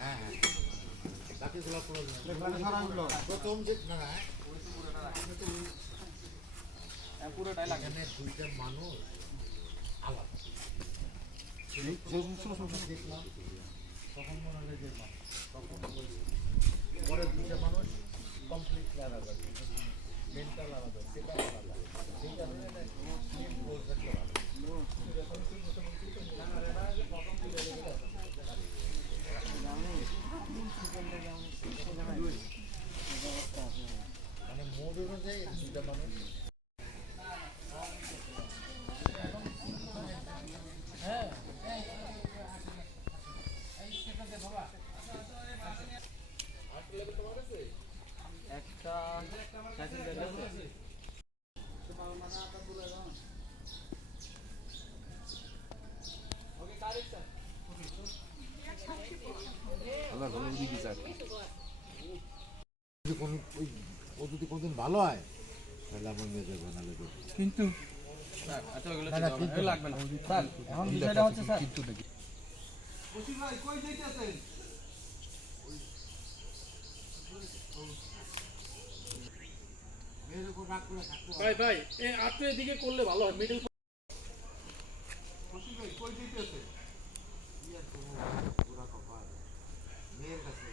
হ্যাঁ হ্যাঁ বাকিগুলো প্রথম যে না পুরোটাই লাগে এখানে দুইটা মানুষ আলাদা দেখলাম তখন মনে হয় যে তখন পরে দুইটা মানুষ কমপ্লিটলি আলাদা মেন্টাল আলাদা সেটা আলাদা সেই কারণে মানে মোড অনুযায়ী দুইটা মানুষ একটা ও যদি কোনদিন ভালো হয় তাহলে আমার মেয়েদের বানালে কিন্তু লাগবে না স্যার এখন বিষয়টা হচ্ছে স্যার কিন্তু দেখি ভাই কই যাইতেছেন ভাই ভাই এই আপনি এদিকে করলে ভালো হয় মিডল ভাই কই যাইতেছেন মেয়ের কাছে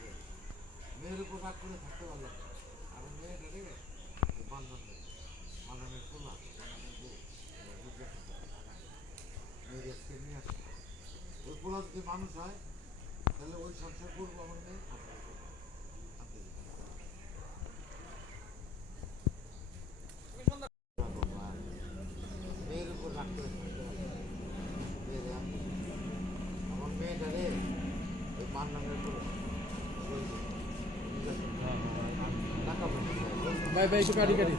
মেয়ের উপর রাগ করে থাকতে পারলাম আর মেয়েটাকে বান্ধবের খোলা মেয়ের আজকে নিয়ে আসে ওই পোলা যদি মানুষ হয় তাহলে ওই সংসার করবো আমার মেয়ে মেয়ের উপর রাগ করে থাকতে পারলাম আমার মেয়েটারে ওই বান্ধবের খোলা ভাই ভাই একটু কাটি কাটি